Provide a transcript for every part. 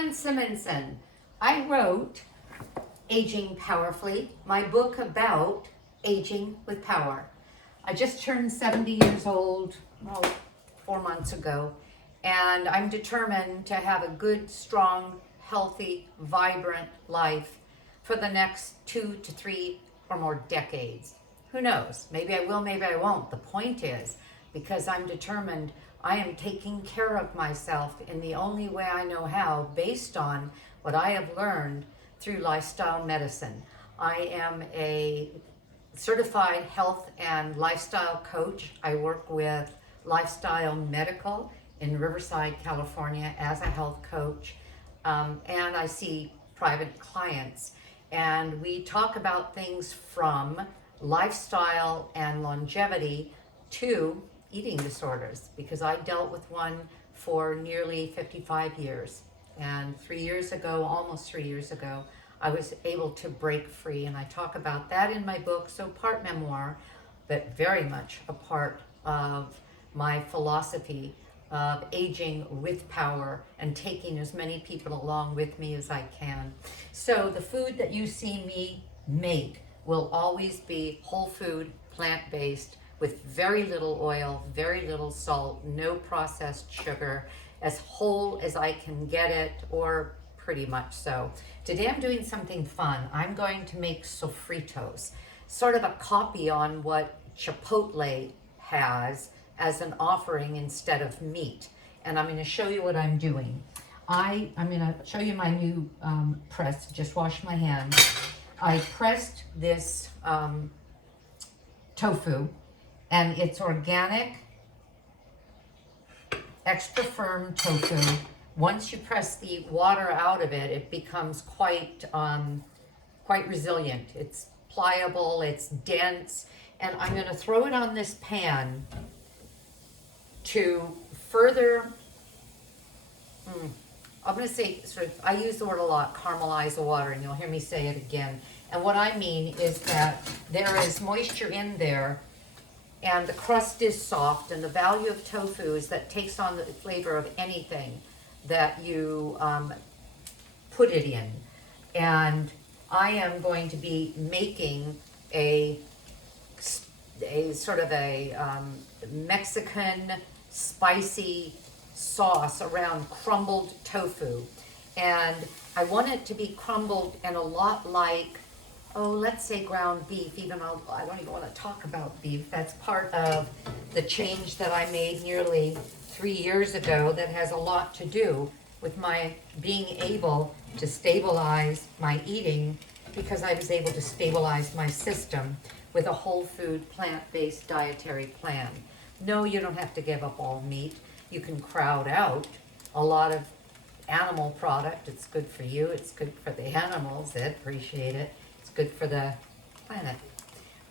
Diane Simonson. I wrote Aging Powerfully, my book about aging with power. I just turned 70 years old, 4 months ago, and I'm determined to have a good, strong, healthy, vibrant life for the next 2 to 3 or more decades. Who knows? Maybe I will, maybe I won't. The point is, because I'm determined, I am taking care of myself in the only way I know how, based on what I have learned through lifestyle medicine. I am a certified health and lifestyle coach. I work with Lifestyle Medical in Riverside, California as a health coach, and I see private clients. And we talk about things from lifestyle and longevity to eating disorders, because I dealt with one for nearly 55 years. And 3 years ago, almost 3 years ago, I was able to break free. And I talk about that in my book, so part memoir, but very much a part of my philosophy of aging with power and taking as many people along with me as I can. So the food that you see me make will always be whole food, plant-based, with very little oil, very little salt, no processed sugar, as whole as I can get it, or pretty much so. Today I'm doing something fun. I'm going to make sofritos, sort of a copy on what Chipotle has as an offering instead of meat. And I'm going to show you what I'm doing. I'm going to show you my new press. Just washed my hands. I pressed this tofu, and it's organic, extra firm tofu. Once you press the water out of it, it becomes quite resilient. It's pliable, it's dense, and I'm going to throw it on this pan to further, I'm going to say, I use the word a lot, caramelize the water, and you'll hear me say it again. And what I mean is that there is moisture in there, and the crust is soft, and the value of tofu is that it takes on the flavor of anything that you put it in. And I am going to be making a sort of a Mexican spicy sauce around crumbled tofu. And I want it to be crumbled and a lot like, let's say ground beef. I don't even want to talk about beef. That's part of the change that I made nearly 3 years ago that has a lot to do with my being able to stabilize my eating, because I was able to stabilize my system with a whole food, plant-based dietary plan. No, you don't have to give up all meat. You can crowd out a lot of animal product. It's good for you. It's good for the animals. They appreciate it. It's good for the planet.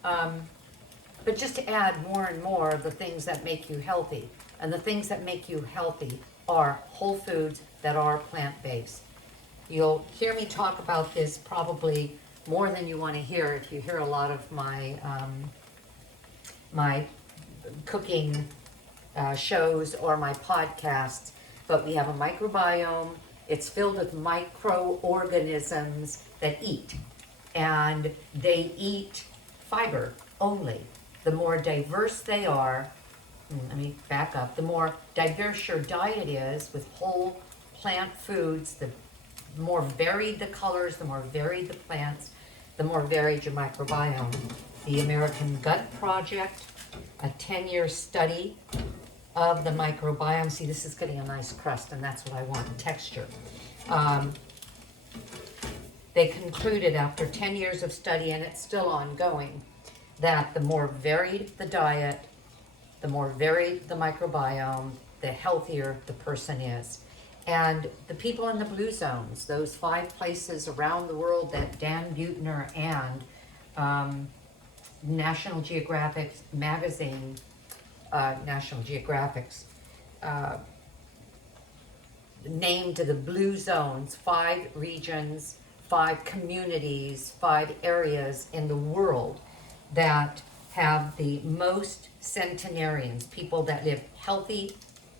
But just to add more and more of the things that make you healthy. And the things that make you healthy are whole foods that are plant-based. You'll hear me talk about this probably more than you want to hear if you hear a lot of my my cooking shows or my podcasts. But we have a microbiome. It's filled with microorganisms that eat, and they eat fiber only. The more diverse they are, let me back up, the more diverse your diet is with whole plant foods, the more varied the colors, the more varied the plants, the more varied your microbiome. The American Gut Project, a 10-year study of the microbiome. See, this is getting a nice crust, and that's what I want, texture. They concluded after 10 years of study, and it's still ongoing, that the more varied the diet, the more varied the microbiome, the healthier the person is. And the people in the blue zones, those 5 places around the world that Dan Buettner and National Geographic magazine, National Geographic's named the blue zones, 5 regions, 5 communities, 5 areas in the world that have the most centenarians, people that live healthy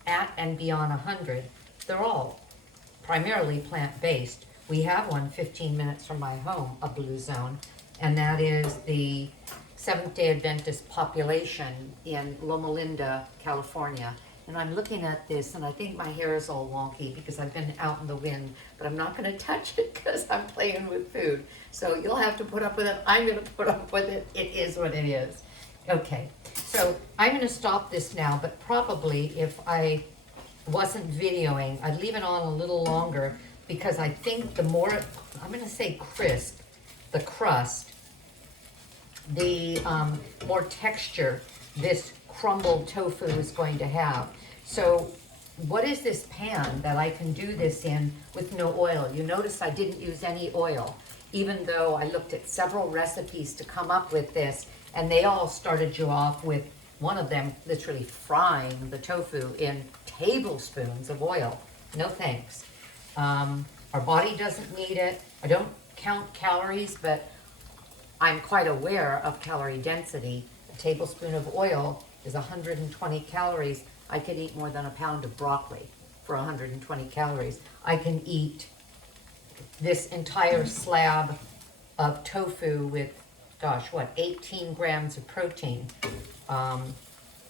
at and beyond 100. They're all primarily plant-based. We have one 15 minutes from my home, a blue zone, and that is the Seventh-day Adventist population in Loma Linda, California. And I'm looking at this, and I think my hair is all wonky because I've been out in the wind, but I'm not going to touch it because I'm playing with food. So you'll have to put up with it. I'm going to put up with it. It is what it is. Okay, so I'm going to stop this now, but probably if I wasn't videoing, I'd leave it on a little longer because I think the more, I'm going to say crisp, the crust, the more texture this crumbled tofu is going to have. So what is this pan that I can do this in with no oil? You notice I didn't use any oil, even though I looked at several recipes to come up with this, and they all started you off with one of them literally frying the tofu in tablespoons of oil. No thanks. Our body doesn't need it. I don't count calories, but I'm quite aware of calorie density. A tablespoon of oil is 120 calories. I could eat more than a pound of broccoli for 120 calories. I can eat this entire slab of tofu with, gosh, what, 18 grams of protein,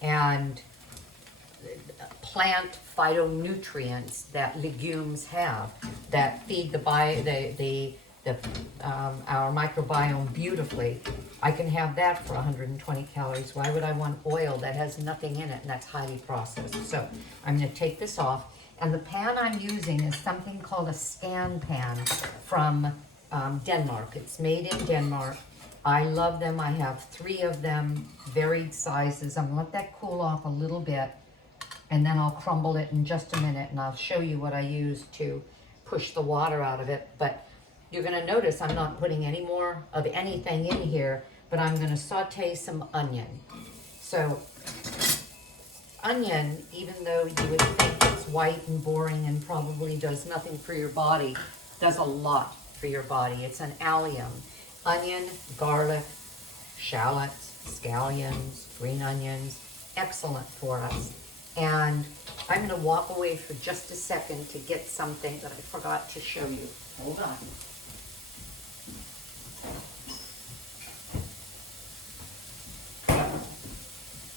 and plant phytonutrients that legumes have that feed our microbiome beautifully. I can have that for 120 calories. Why would I want oil that has nothing in it and that's highly processed? So I'm going to take this off. And the pan I'm using is something called a scan pan from Denmark. It's made in Denmark. I love them. I have 3 of them, varied sizes. I'm going to let that cool off a little bit, and then I'll crumble it in just a minute, and I'll show you what I use to push the water out of it. But you're going to notice I'm not putting any more of anything in here, but I'm going to saute some onion. So onion, even though you would think it's white and boring and probably does nothing for your body, does a lot for your body. It's an allium. Onion, garlic, shallots, scallions, green onions, excellent for us. And I'm going to walk away for just a second to get something that I forgot to show you. Hold on.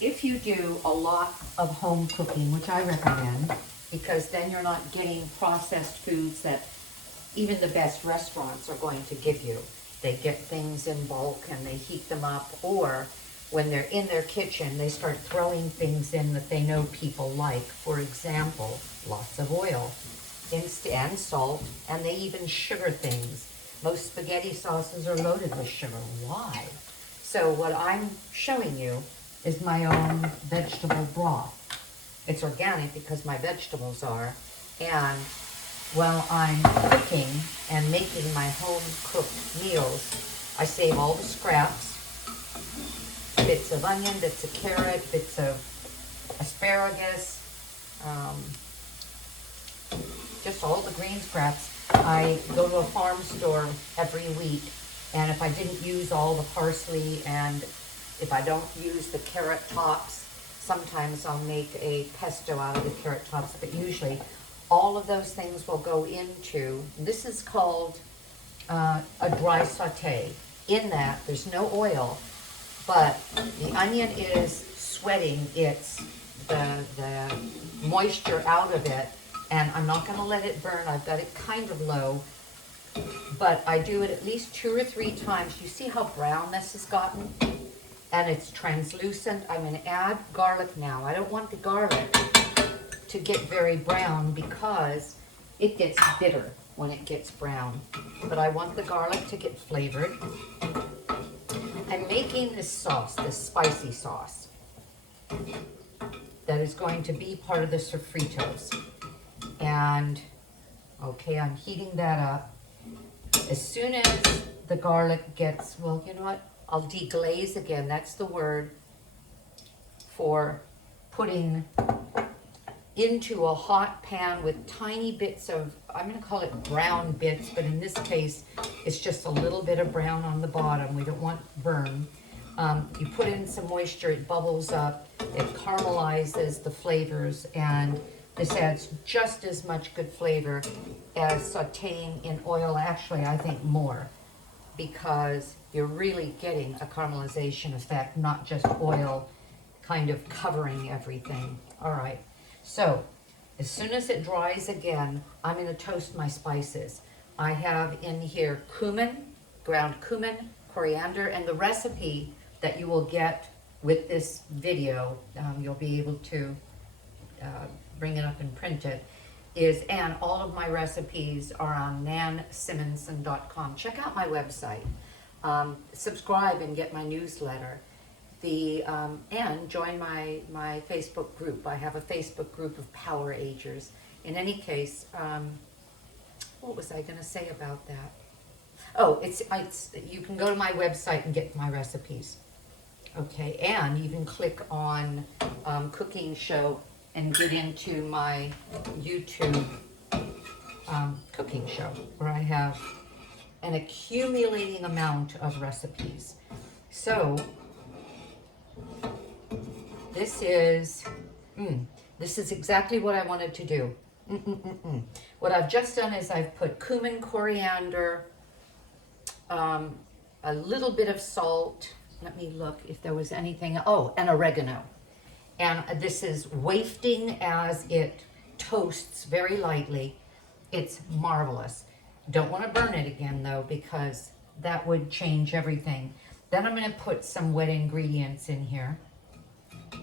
If you do a lot of home cooking, which I recommend, because then you're not getting processed foods that even the best restaurants are going to give you. They get things in bulk and they heat them up, or when they're in their kitchen, they start throwing things in that they know people like. For example, lots of oil and salt, and they even sugar things. Most spaghetti sauces are loaded with sugar. Why? So what I'm showing you is my own vegetable broth. It's organic because my vegetables are, and while I'm cooking and making my home-cooked meals, I save all the scraps, bits of onion, bits of carrot, bits of asparagus, just all the green scraps. I go to a farm store every week, and if I didn't use all the parsley and if I don't use the carrot tops, sometimes I'll make a pesto out of the carrot tops, but usually all of those things will go into, this is called a dry saute. In that, there's no oil, but the onion is sweating the moisture out of it, and I'm not going to let it burn. I've got it kind of low, but I do it at least 2 or 3 times. You see how brown this has gotten? And it's translucent. I'm going to add garlic now. I don't want the garlic to get very brown because it gets bitter when it gets brown. But I want the garlic to get flavored. I'm making this sauce, this spicy sauce, that is going to be part of the Sofritas. And, okay, I'm heating that up. As soon as the garlic gets, well, you know what? I'll deglaze again. That's the word for putting into a hot pan with tiny bits of, I'm going to call it brown bits, but in this case, it's just a little bit of brown on the bottom. We don't want burn. You put in some moisture, it bubbles up, it caramelizes the flavors, and This adds just as much good flavor as sauteing in oil. Actually, I think more, because you're really getting a caramelization effect, not just oil kind of covering everything. All right, so as soon as it dries again, I'm going to toast my spices. I have in here cumin, ground cumin, coriander, and the recipe that you will get with this video, you'll be able to bring it up and print it, and all of my recipes are on nansimonson.com. Check out my website. Subscribe and get my newsletter. And join my Facebook group. I have a Facebook group of Power Agers. In any case, what was I going to say about that? Oh, it's you can go to my website and get my recipes. Okay, and you can click on cooking show and get into my YouTube cooking show, where I have an accumulating amount of recipes. So this is exactly what I wanted to do. What I've just done is I've put cumin, coriander, a little bit of salt. Let me look if there was anything. Oh, and oregano. And this is wafting as it toasts very lightly. It's marvelous. Don't want to burn it again though, because that would change everything. Then I'm going to put some wet ingredients in here.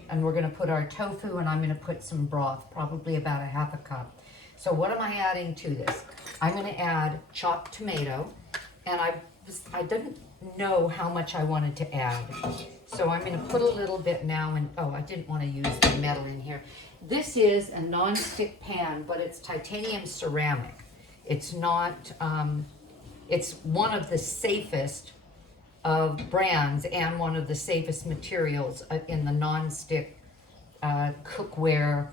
And we're going to put our tofu, and I'm going to put some broth, probably about a half a cup. So what am I adding to this? I'm going to add chopped tomato, and I didn't know how much I wanted to add. So I'm going to put a little bit now, and oh, I didn't want to use the metal in here. This is a non-stick pan, but it's titanium ceramic. It's not, it's one of the safest of brands and one of the safest materials in the non-stick cookware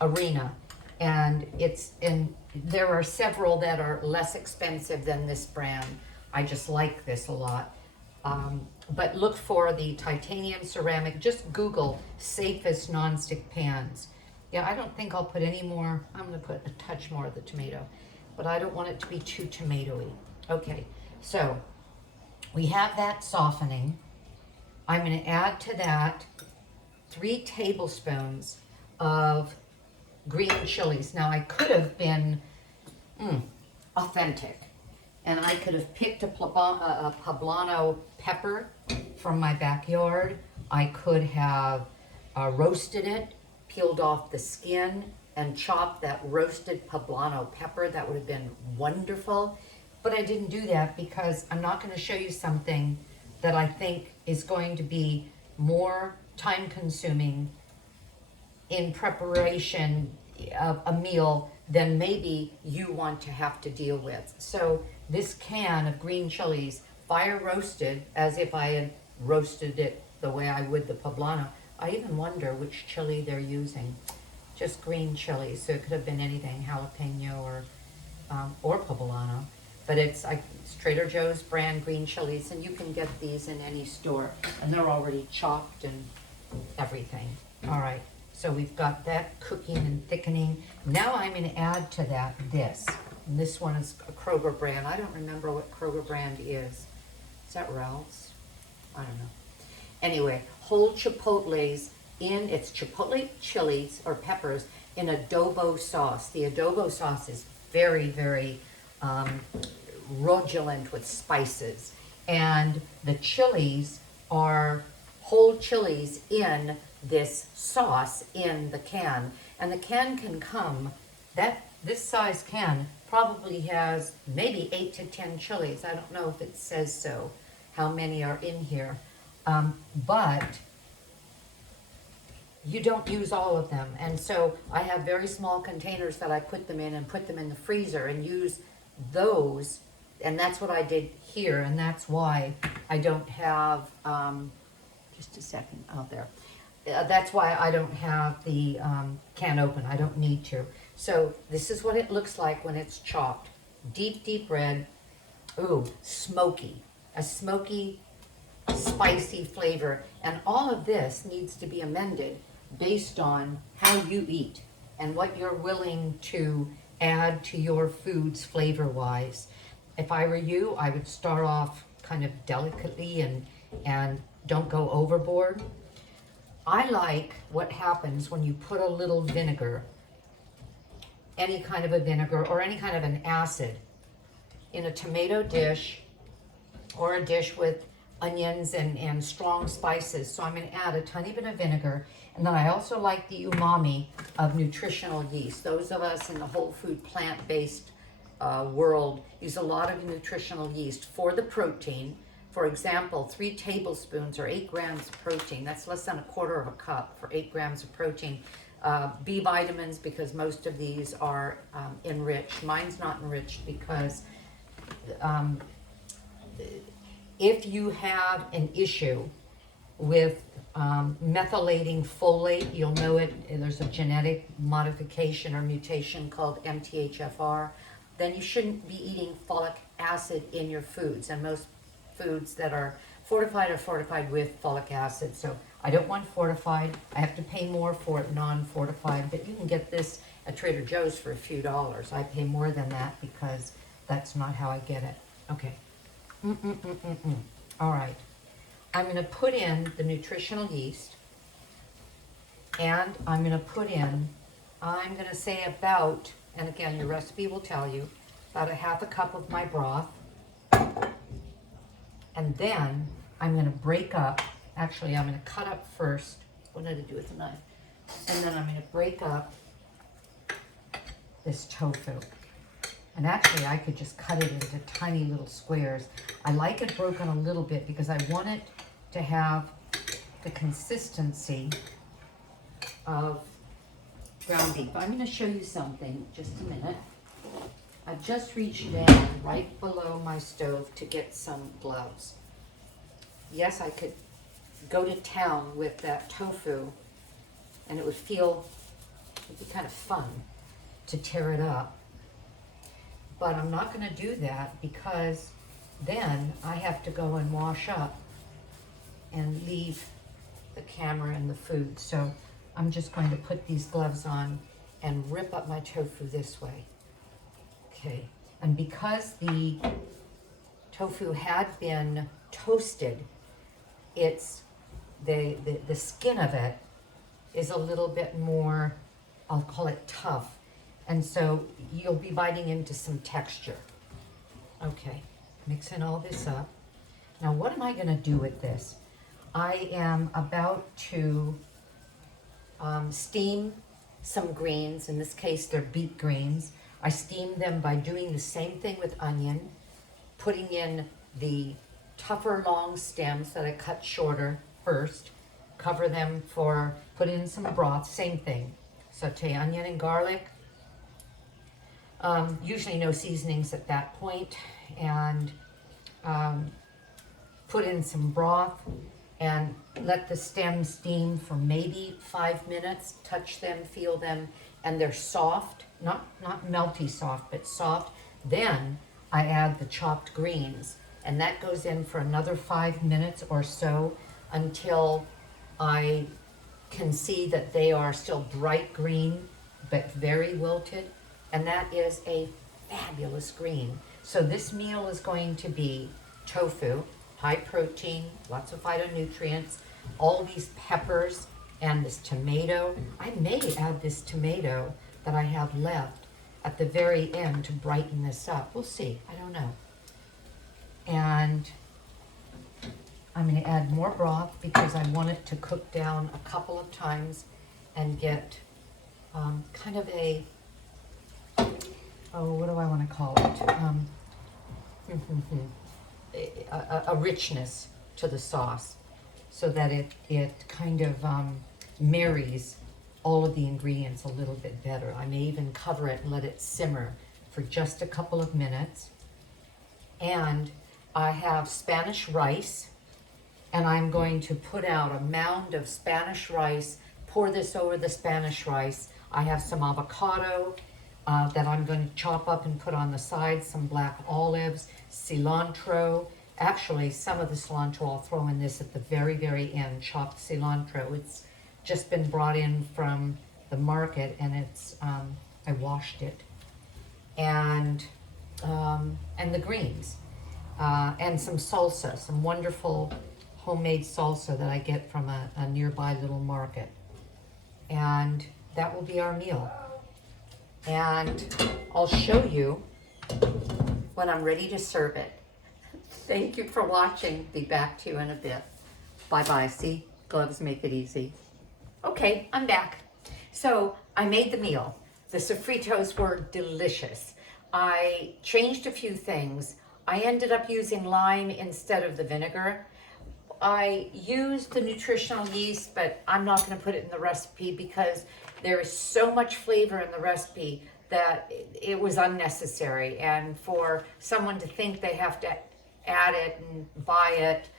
arena. And there are several that are less expensive than this brand. I just like this a lot. But look for the titanium ceramic. Just Google safest non-stick pans. Yeah, I don't think I'll put any more. I'm going to put a touch more of the tomato, but I don't want it to be too tomatoey. Okay, so we have that softening. I'm going to add to that 3 tablespoons of green chilies. Now I could have been authentic, and I could have picked a poblano pepper from my backyard. I could have roasted it, peeled off the skin, and chopped that roasted poblano pepper. That would have been wonderful. But I didn't do that because I'm not going to show you something that I think is going to be more time consuming in preparation of a meal than maybe you want to have to deal with. So this can of green chilies, fire roasted, as if I had roasted it the way I would the poblano. I even wonder which chili they're using. Just green chilies, so it could have been anything, jalapeno or poblano. But it's Trader Joe's brand green chilies, and you can get these in any store, and they're already chopped and everything. All right, so we've got that cooking and thickening. Now I'm going to add to that this. And this one is a Kroger brand. I don't remember what Kroger brand is. Is that Ralph's? I don't know. Anyway, whole chipotles it's chipotle chilies or peppers in adobo sauce. The adobo sauce is very, very redolent with spices, and the chilies are whole chilies in this sauce in the can, and the can can come, this size can probably has maybe 8 to 10 chilies. I don't know if it says so, how many are in here, but you don't use all of them. And so I have very small containers that I put them in and put them in the freezer and use those. And that's what I did here. And that's why I don't have, just a second out there. That's why I don't have the can open. I don't need to. So this is what it looks like when it's chopped. Deep, deep red. Ooh, smoky. A smoky, spicy flavor. And all of this needs to be amended based on how you eat. and what you're willing to add to your foods flavor-wise. If I were you, I would start off kind of delicately and don't go overboard. I like what happens when you put a little vinegar, any kind of a vinegar or any kind of an acid, in a tomato dish or a dish with onions and strong spices. So I'm going to add a tiny bit of vinegar. And then I also like the umami of nutritional yeast. Those of us in the whole food plant-based world use a lot of nutritional yeast for the protein. For example, 3 tablespoons or 8 grams of protein. That's less than a quarter of a cup for 8 grams of protein. B vitamins, because most of these are enriched. Mine's not enriched because if you have an issue with methylating folate, you'll know it, there's a genetic modification or mutation called MTHFR, then you shouldn't be eating folic acid in your foods. And most foods that are fortified with folic acid. So I don't want fortified. I have to pay more for it non-fortified, but you can get this at Trader Joe's for a few dollars. I pay more than that because that's not how I get it. Okay. All right. I'm going to put in the nutritional yeast, and I'm going to put in, I'm going to say about, and again, your recipe will tell you, about a half a cup of my broth. And then I'm going to break up, actually I'm going to cut up first. What did I do with the knife? And then I'm going to break up this tofu. And actually I could just cut it into tiny little squares. I like it broken a little bit because I want it to have the consistency of ground beef. I'm going to show you something, just a minute. I've just reached down right below my stove to get some gloves. Yes, I could go to town with that tofu and it would be kind of fun to tear it up. But I'm not going to do that because then I have to go and wash up and leave the camera and the food. So I'm just going to put these gloves on and rip up my tofu this way. Okay, and because the tofu had been toasted, it's the skin of it is a little bit more, I'll call it tough, and so you'll be biting into some texture. Okay, mixing all this up. Now what am I going to do with this? I am about to steam some greens. In this case, they're beet greens. I steam them by doing the same thing with onion, putting in the tougher long stems that I cut shorter first, cover them put in some broth, same thing. Saute onion and garlic. Usually no seasonings at that point, and put in some broth and let the stems steam for maybe 5 minutes. Touch them, feel them, and they're soft, not melty soft, but soft. Then I add the chopped greens, and that goes in for another 5 minutes or so until I can see that they are still bright green, but very wilted, and that is a fabulous green. So this meal is going to be tofu, high protein, lots of phytonutrients, all these peppers, and this tomato. I may add this tomato that I have left at the very end to brighten this up. We'll see, I don't know. And I'm going to add more broth because I want it to cook down a couple of times and get kind of what do I want to call it? A richness to the sauce, so that it kind of marries all of the ingredients a little bit better. I may even cover it and let it simmer for just a couple of minutes. And I have Spanish rice, and I'm going to put out a mound of Spanish rice, pour this over the Spanish rice. I have some avocado that I'm going to chop up and put on the side, some black olives, cilantro. Actually, some of the cilantro I'll throw in this at the very, very end, chopped cilantro. It's just been brought in from the market, and it's I washed it, and the greens, and some salsa, some wonderful homemade salsa that I get from a nearby little market, and that will be our meal. And I'll show you when I'm ready to serve it. Thank you for watching. Be back to you in a bit. Bye-bye. See, gloves make it easy. Okay, I'm back. So I made the meal. The sofritos were delicious. I changed a few things. I ended up using lime instead of the vinegar. I used the nutritional yeast, but I'm not going to put it in the recipe because there is so much flavor in the recipe that it was unnecessary. And for someone to think they have to add it and buy it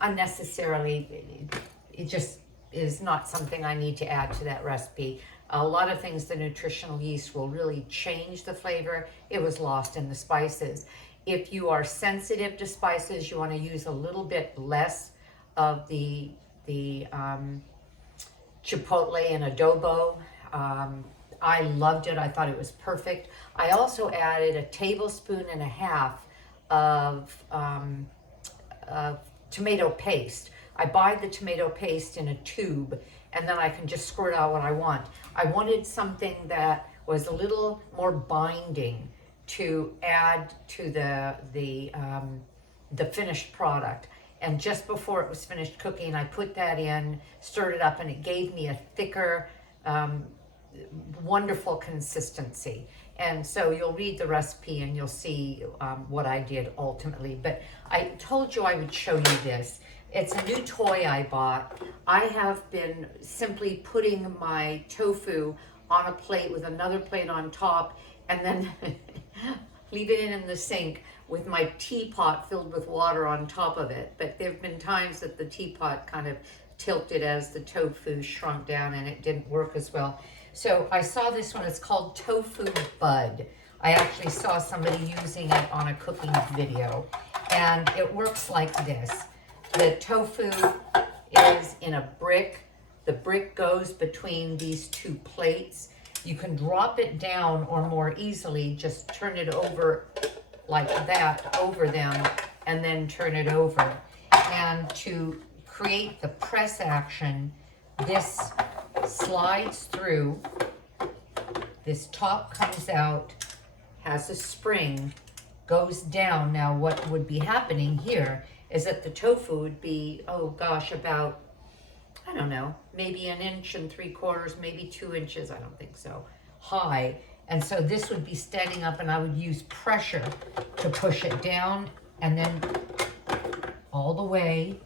unnecessarily, it just is not something I need to add to that recipe. A lot of things, the nutritional yeast will really change the flavor. It was lost in the spices. If you are sensitive to spices, you want to use a little bit less of the chipotle and adobo. I loved it. I thought it was perfect. I also added a tablespoon and a half of tomato paste. I buy the tomato paste in a tube, and then I can just squirt out what I want. I wanted something that was a little more binding to add to the finished product. And just before it was finished cooking, I put that in, stirred it up, and it gave me a thicker, wonderful consistency. And so you'll read the recipe and you'll see what I did ultimately. But I told you I would show you this. It's a new toy I bought. I have been simply putting my tofu on a plate with another plate on top, and then leave it in the sink with my teapot filled with water on top of it. But there have been times that the teapot kind of tilted as the tofu shrunk down and it didn't work as well. So I saw this one. It's called Tofu Bud. I actually saw somebody using it on a cooking video, and it works like this. The tofu is in a brick. The brick goes between these two plates. You can drop it down, or more easily, just turn it over like that over them and then turn it over. And to create the press action, this slides through. This top comes out, has a spring, goes down. Now what would be happening here is that the tofu would be, oh gosh, about, I don't know, maybe 1 3/4 inches, maybe 2 inches, I don't think so, high. And so this would be standing up, and I would use pressure to push it down and then all the way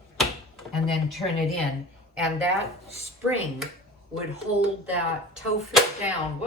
and then turn it in. And that spring would hold that tofu down,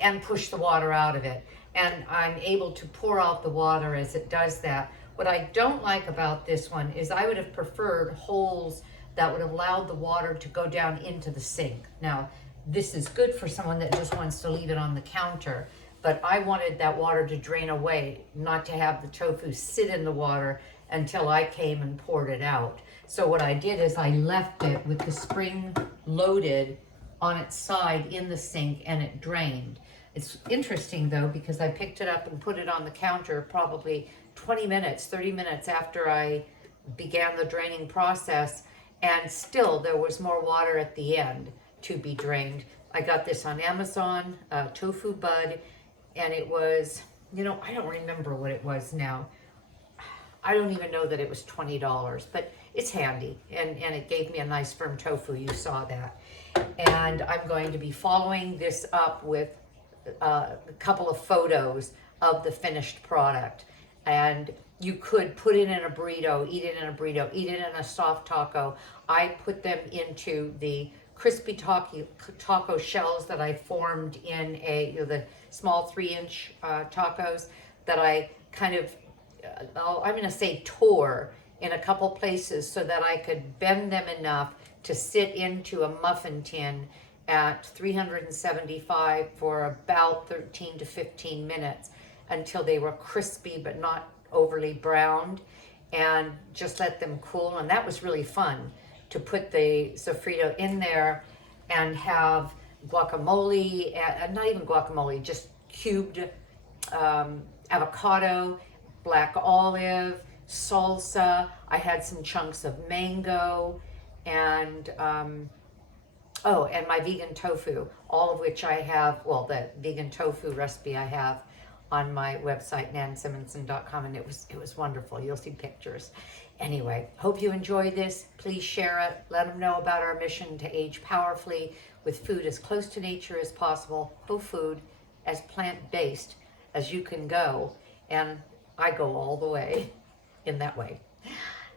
and push the water out of it. And I'm able to pour out the water as it does that. What I don't like about this one is I would have preferred holes that would have allowed the water to go down into the sink. Now, this is good for someone that just wants to leave it on the counter, but I wanted that water to drain away, not to have the tofu sit in the water until I came and poured it out. So what I did is I left it with the spring loaded on its side in the sink, and it drained. It's interesting though, because I picked it up and put it on the counter probably 20 minutes, 30 minutes after I began the draining process, and still there was more water at the end to be drained. I got this on Amazon, Tofu Bud, and it was, I don't remember what it was now. I don't even know that it was $20, but it's handy, and it gave me a nice firm tofu. You saw that. And I'm going to be following this up with a couple of photos of the finished product. And you could put it in a burrito, eat it in a burrito, eat it in a soft taco. I put them into the crispy taco shells that I formed in the small 3-inch tacos that I kind of, I'm going to say tore in a couple places so that I could bend them enough to sit into a muffin tin at 375 for about 13 to 15 minutes until they were crispy but not overly browned, and just let them cool. And that was really fun to put the sofrito in there and have guacamole, not even guacamole, just cubed avocado, black olive, salsa. I had some chunks of mango, and oh, and my vegan tofu, all of which I have, well, the vegan tofu recipe I have on my website, nansimonson.com, and it was wonderful. You'll see pictures. Anyway, hope you enjoy this. Please share it. Let them know about our mission to age powerfully with food as close to nature as possible, whole food, as plant-based as you can go. And I go all the way in that way.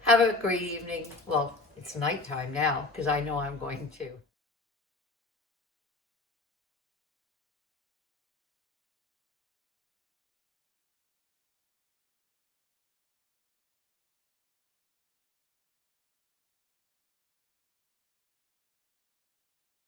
Have a great evening. Well, it's nighttime now because I know I'm going to.